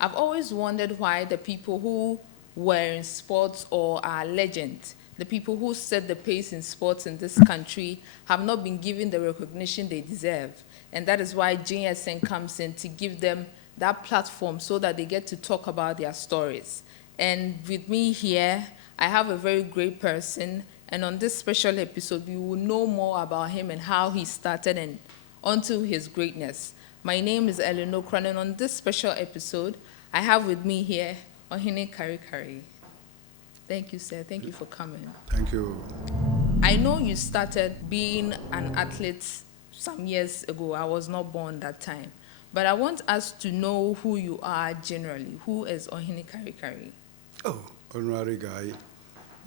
I've always wondered why the people who were in sports or are legends, the people who set the pace in sports in this country, have not been given the recognition they deserve. And that is why JSN comes in to give them that platform so that they get to talk about their stories. And with me here, I have a very great person. And on this special episode, we will know more about him and how he started and onto his greatness. My name is Eleanor Kran, and on this special episode, I have with me here OHENE KARIKARI. Thank you, sir. Thank you for coming. Thank you. I know you started being an athlete some years ago. I was not born that time. But I want us to know who you are generally. Who is OHENE KARIKARI? Oh, ordinary guy,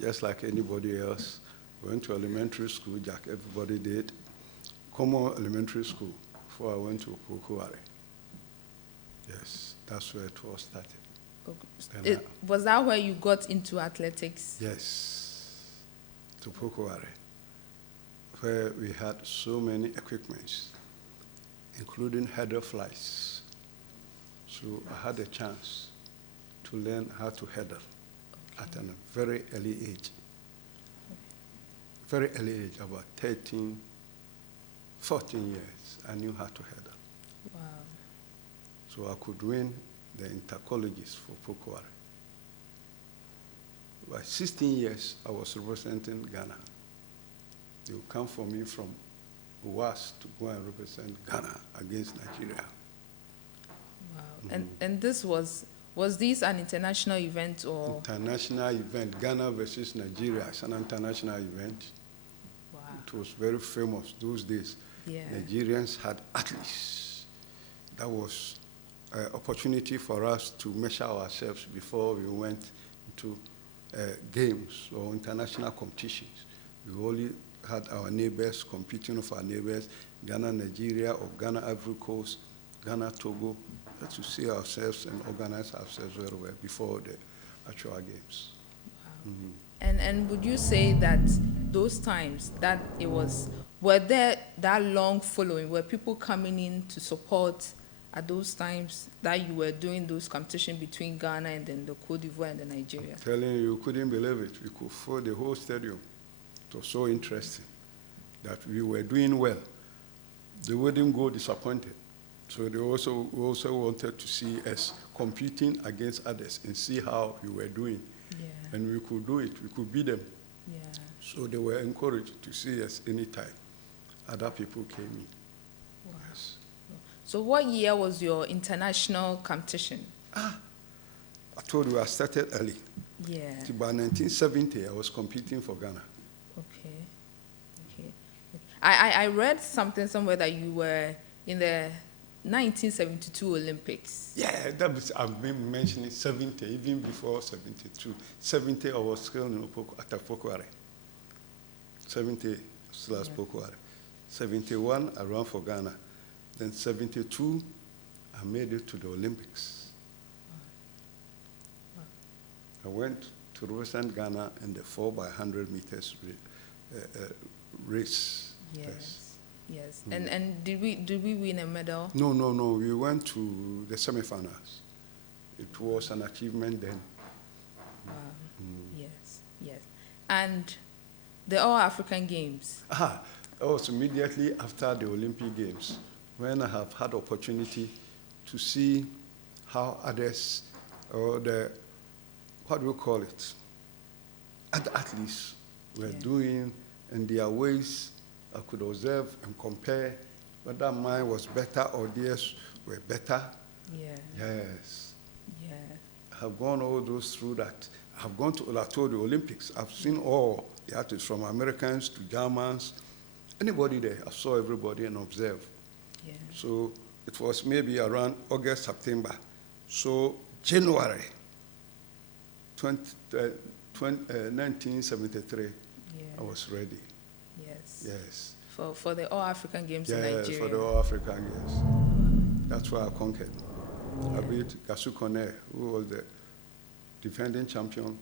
just like anybody else. Went to elementary school, like everybody did. Common elementary school before I went to Pokuare. Yes, that's where it all started. Was that where you got into athletics? Yes, to Pokuare, where we had so many equipments, including header flies. So I had a chance to learn how to header at a very early age. Very early age, about 13, 14 years, I knew how to header. Wow. So I could win the intercolleges for Pokuare. By 16 years, I was representing Ghana. They would come for me from UAS to go and represent Ghana against Nigeria. Wow. And this was this an international event or? International event, Ghana versus Nigeria. It's an international event. Wow. It was very famous those days. Yeah. Nigerians had athletes. That was an opportunity for us to measure ourselves before we went into games or international competitions. We only had our neighbors competing with our neighbors, Ghana, Nigeria, or Ghana, Ivory Coast, Ghana, Togo, to see ourselves and organize ourselves very well before the actual games. Wow. And would you say that those times that it was, were there that long following, were people coming in to support at those times that you were doing those competition between Ghana and then the Cote d'Ivoire and the Nigeria? I'm telling you, you couldn't believe it. We could fill the whole stadium. It was so interesting that we were doing well. They wouldn't go disappointed. So they also wanted to see us competing against others and see how we were doing. Yeah. And we could do it. We could beat them. Yeah. So they were encouraged to see us anytime other people came in. Wow. Yes. So what year was your international competition? I told you I started early. Yeah. By 1970, I was competing for Ghana. Okay. Okay. I read something somewhere that you were in the 1972 Olympics. Yeah, that was, I've been mentioning 70, even before 72. 70, I was still in at Pokuare. 70, still at Pokuare. 71, I ran for Ghana. Then 72, I made it to the Olympics. I went to represent Ghana in the 4x100 meters race. Yes. Yes. And did we win a medal? No. We went to the semifinals. It was an achievement then. Wow. Yes. And the All African Games. That was immediately after the Olympic Games, when I have had opportunity to see how others, or what do you call it, other athletes were doing in their ways. I could observe and compare whether mine was better or theirs were better. Yeah. Yes. Yeah. I have gone all those through that. I have gone to the Olympics. I've seen all the athletes, from Americans to Germans, anybody there. I saw everybody and observed. Yeah. So it was maybe around August, September. So January 1973, I was ready. Yes. Yes. For the All African Games in Yeah, Nigeria. for the All African Games. That's why I conquered. I beat Gasu Kone, who was the defending champion